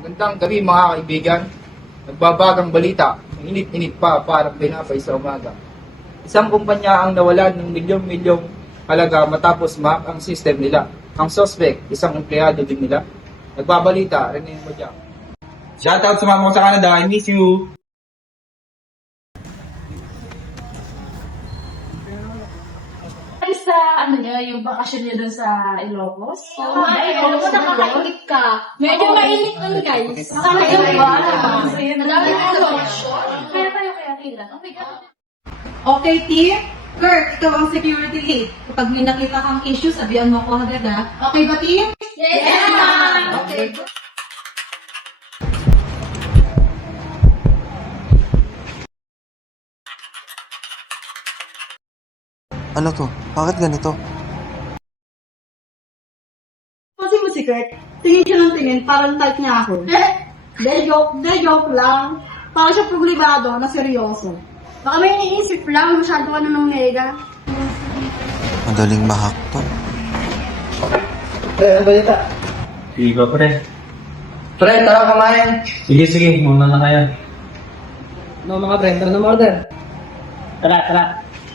Magandang gabi mga kaibigan. Nagbabagang balita. Init-init pa parang tinapay sa umaga. Isang kumpanya ang nawalan ng milyong-milyong halaga matapos ma-hack ang system nila. Ang suspect, isang empleyado din nila. Nagbabalita, Rene Mojang. Shoutout sa mama ko sa Canada, I miss you! Ay, sa ano niya, yung bakasyon niya doon sa Ilocos? Oo, Ilocos, nakakainit ka. Medyo mainit nun, guys. Nakakainit ba? Madami na Kaya tayo kaya tila. Oh my God. Okay, team. Kurt, ikaw ang security lead. Kapag may nakita kang issue, sabihan mo ako agad, ha? Okay ba, team? Yes, ma'am! Okay. Ano to? Bakit ganito? Kasi mo si Kurt, tingin siya ng tingin, parang type niya ako. De joke lang. Parang siya problemado na seryoso. Baka may iniisip lang, masyado ano ng mega. Madaling mahak to. Sige ba, pre? Pre, tara kumain. Sige, muna na kayo. No, mga pre, tara na order. Tara.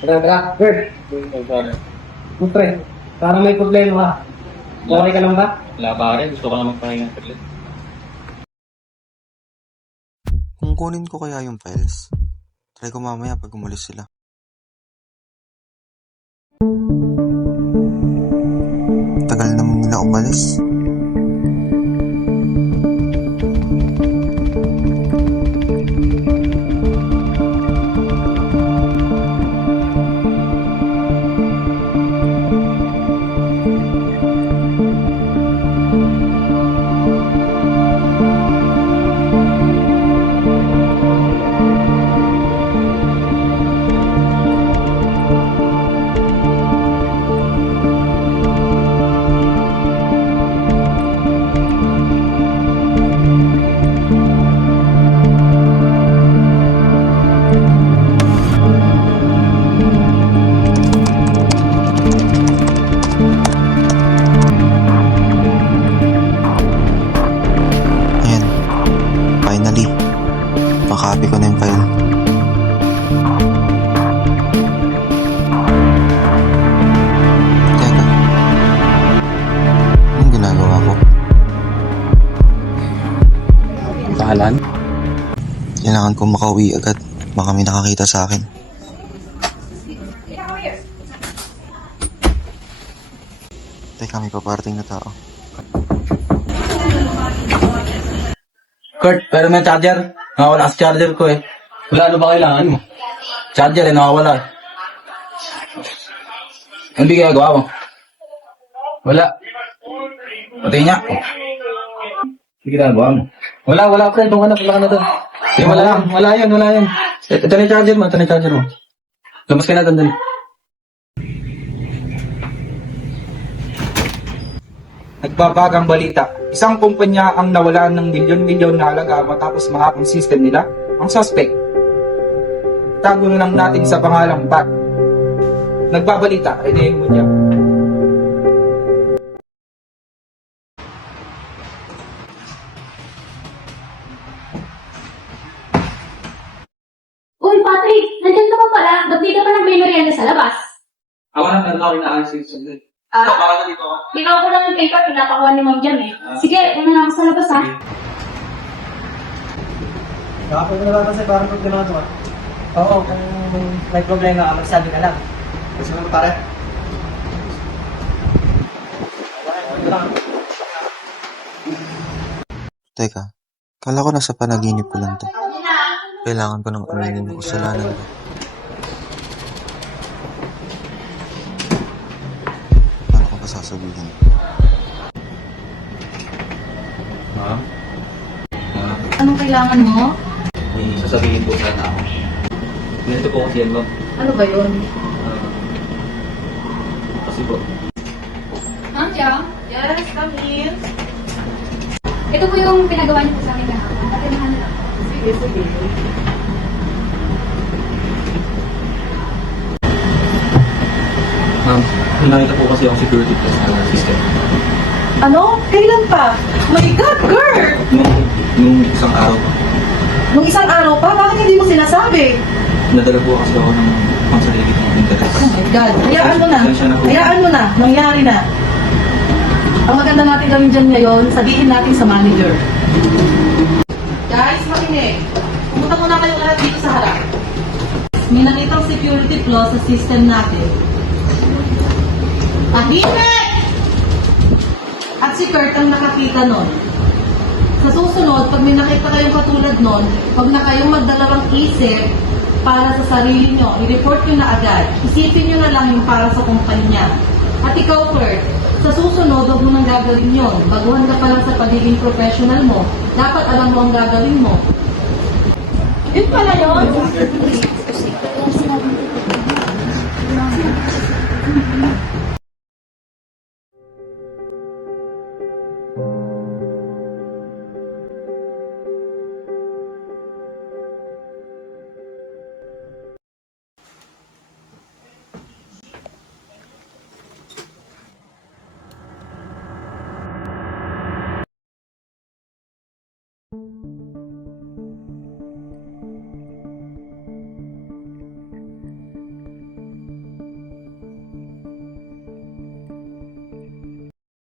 Tara. Bird. Pre, parang may problema. Okay ka lang ba? Wala pa rin, gusto ko na magpahinga. Kung kunin ko kaya yung files, try ko mamaya pag umalis sila. Tagal naman nila umalis. Finally, makapy ko na yung file. Teka, anong ginagawa ko? Pahalan? Kailangan ko makauwi agad. Baka may nakakita sa akin. Teka, may paparating na tao. Kurt, pero may charger. Nakawala sa charger ko eh. Wala, ano ba kailangan mo? Charger eh, nakawala. Ano ba ginagawa mo? Wala. Pati niya. Ano ginagawa mo? Wala, pre. Doon ka na, wala ka na doon. Wala yun. Ito na yung charger mo, Lumas ka na doon. Nagbabagang balita. Isang kumpanya ang nawalan ng milyon-milyon na halaga matapos ma-hack ang system nila. Ang suspect, tago na lang natin sa pangalang Pat. Nagbabalita, Rene Mojang. Uy, Patrick! Nandiyan ka pa pala. Ba't di ka pa nag-merienda sa labas? Ako na, ako na baka na dito ako. Binaw ko lang yung paper, pinapakuha ni Ma'am Jan eh. Sige, una na ako sa labas ha. Nakapag na lang kasi parang problema ito ah. Oo, kung may problema ka, magsabi ka lang. Kasi naman pare. Teka, kala ko nasa panaginip ko lang to. Kailangan ko ng aminin ng kasalanan ko. Paano ko pa sasabihin? Ma'am? Anong kailangan mo? May sasabihin po sana ako. Ganito po kasi yan, ma'am. Ano ba yun? Kasi po. Ma'am Jam? Yes, come in. Ito po yung pinagawa niyo po sa akin kahapon. Patinahan na lang po. Sige, sige. Ma'am, may nakita po kasi ang security plus na system. Ano? Kailan pa? My God, Kurt! Nung isang araw pa. Nung isang araw pa, bakit hindi mo sinasabi? Nadala po kasi ako ng pangsarili kong interest. Oh my God. Hayaan mo na. Pasensya na po. Hayaan mo na. Nangyari na. Ang maganda natin gawin dyan ngayon, sabihin natin sa manager. Guys, makinig. Pumunta muna kayo lahat dito sa harap. May nakitang security flaw sa system natin. Tahimik! At si Kurt ang nakakita nun. Sa susunod, pag may nakita kayong katulad nun, huwag na kayong magdalawang isip para sa sarili nyo. I-report nyo na agad. Isipin nyo na lang yung para sa kumpanya. At ikaw, Kurt, sa susunod, huwag mo nang gagawin yun. Baguhan ka pa lang sa pagiging professional mo. Dapat alam mo ang gagawin mo. Yun pala yun.